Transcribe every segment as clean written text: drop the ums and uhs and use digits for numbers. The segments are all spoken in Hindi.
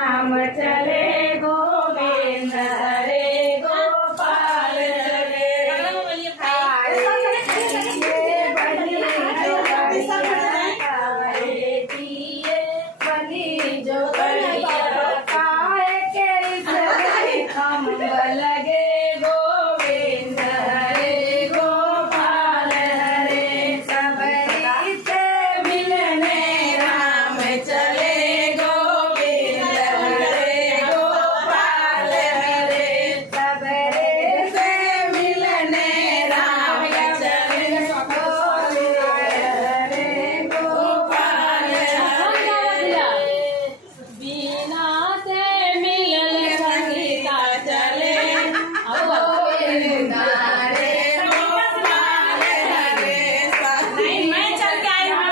राम चले गोविंद हरे गोपाल चले बनी जो लगे गोविंद हरे गोपाल हरे सबरी से मिलने राम चले गोविंद हरे गोपाल हरे सबरे से मिलने राम चले हरे गोपाल हरे बीना से मिलल संगीता चले गोविंद हरे गोपाल हरे मैं चल के आई हूँ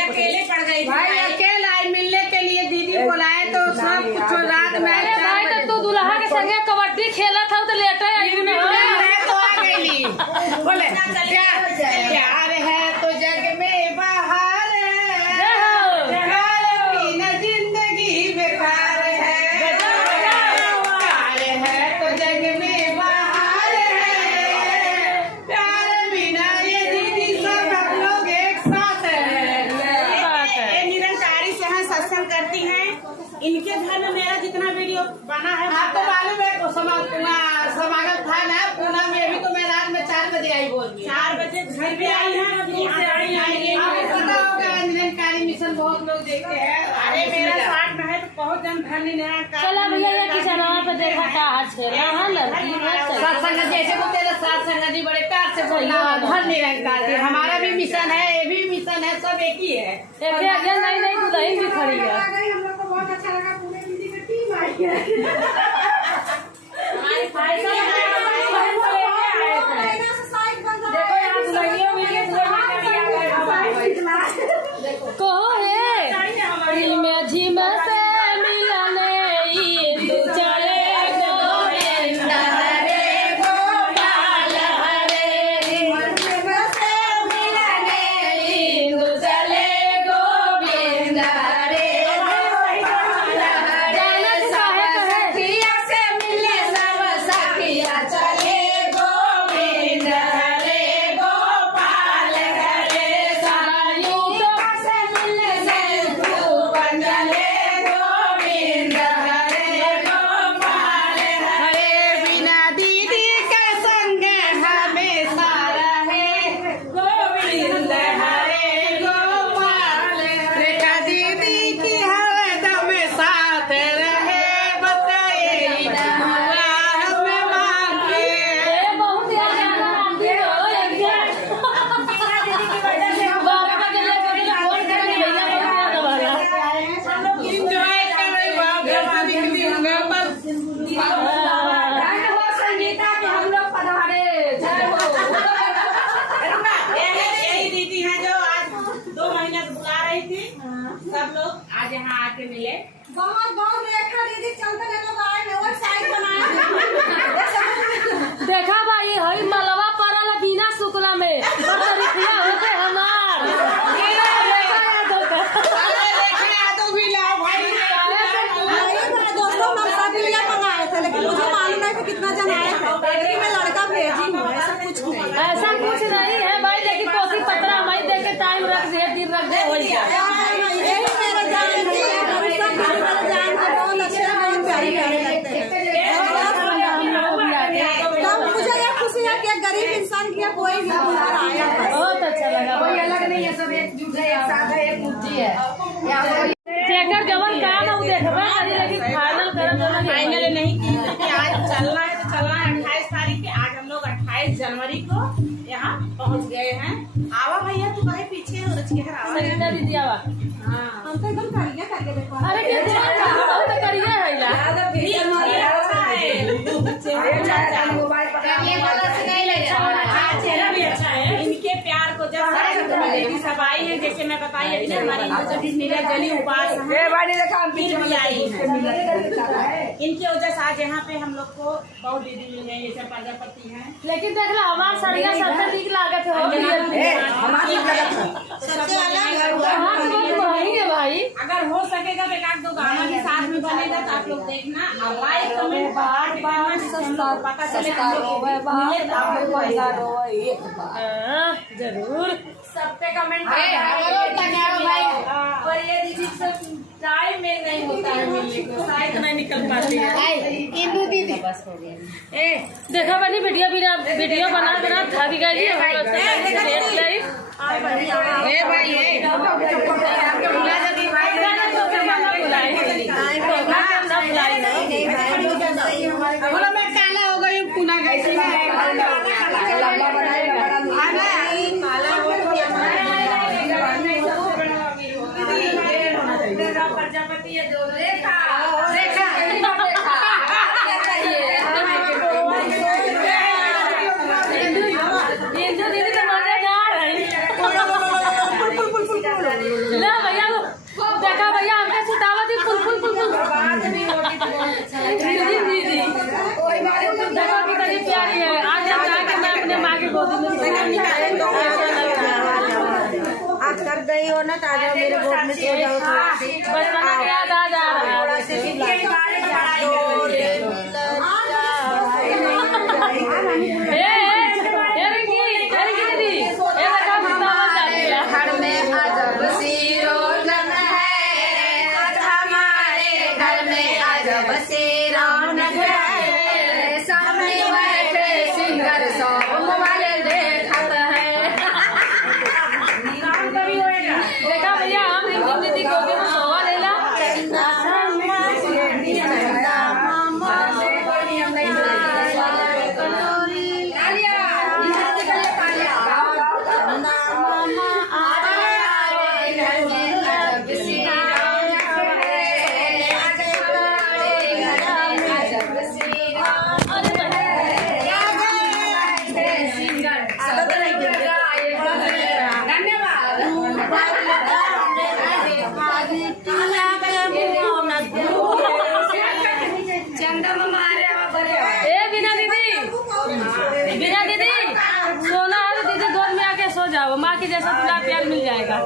अकेले पड़ गई भाई, अकेले आई मिलने के लिए दीदी बुलाए तो सब कुछ रात में भाई तो तू दुल्हा के संगे कबड्डी खेला था तो लेटे आई में तो आ गई बोले प्यार है तो जग में बाहर है बिना जिंदगी बेकार है प्यार है तो जग में बाहर है प्यार बिना ये दीदी सब हम लोग एक साथ है सत्संग करती हैं। इनके घर में मेरा जितना वीडियो बना है आपको मालूम है समागम था ना पूना में, भी तो मैं रात में 4 बजे आई बोल 4 बजे घर भी आई है पता होगा अंजनकारी मिशन बहुत लोग देखते हैं। अरे मेरा साथ में है तो बहुत जन धनी चला भैया किसान पे देखा का सत्संग जैसे को तेरे साथ संगति बड़े प्यार से बोलना धन निरंकार हमारा भी मिशन है, ये भी मिशन है, सब एक ही है। नहीं दुल्हन भी खड़ी है। हम लोग को बहुत अच्छा लगा, पूरे दीदी की टीम आई है। बहुत बहुत रेखा दीदी चलते लोग आए हैं और साइड बनाए देखा भाई हई मलवा पड़ल बिना सुतला में रिखिया होते हमार दोस्तों हम सब मिलकर मंगाए थे लेकिन मुझे मालूम है कि कितना जन आए थे बेकरी में लड़का भेजी हूँ ऐसा कुछ नहीं है भाई लेकिन कोसी पतरा हमारी देख के टाइम रख दे दिन रख दे हो गया मुझे ये खुशी है कि गरीब इंसान की कोई भी आया बहुत अच्छा लगा कोई अलग नहीं है सब एकजुट है एक साथ है एक मुट्ठी है जेकर जवन काम हम देखबा करी लेकिन फाइनल नहीं की आज चलना है तो चलना है 28 तारीख के आज हम लोग 28 जनवरी को यहाँ पहुँच गए हैं। आवा भैया तू कहीं पीछे सरिता दीदी आवा हम तो एकदम करिया करके देखो अरे बहुत करिया है चेहरा भी अच्छा है इनके प्यार को जब सब आई है जैसे मैं बताई हमारी मेरा जली उपास भी आई है इनकी वजह से आज यहाँ पे हम लोग को बहुत दीदी मिल गई जैसे प्रजापति है लेकिन देख लो हमारा सरिया सबसे ठीक लागत है भाई अगर हो सकेगा तो एक आध दो गाना के साथ में बनेगा तो आप लोग देखना लाइक कमेंट पता चले जरूर सब पे कमेंट पर ये दीदी सब टाइम में नहीं होता है मिलने को शायद नहीं निकल पाती है इंदू दीदी बस हो गया देखा बनी वीडियो बना बना थक गई मैं काला हो गई पुना गई प्रजापति है जो रेखा इंदु दीदी तो मजा जा रही ना भैया देखा भैया हमने सुतावा थी फुल दीदी देखा कितनी प्यारी है आज जाके मैं अपने माँ की गोदी में आप कर गई हो ना ताजा मेरे गोद में सो जाओ बचपन का याद आ जा रहा है देखा भैया हम दीदी गोदी में सोवा लेला बिना दीदी सोना है तो दीदी गोद में आके सो जाओ माँ की जैसा दुलार प्यार मिल जाएगा।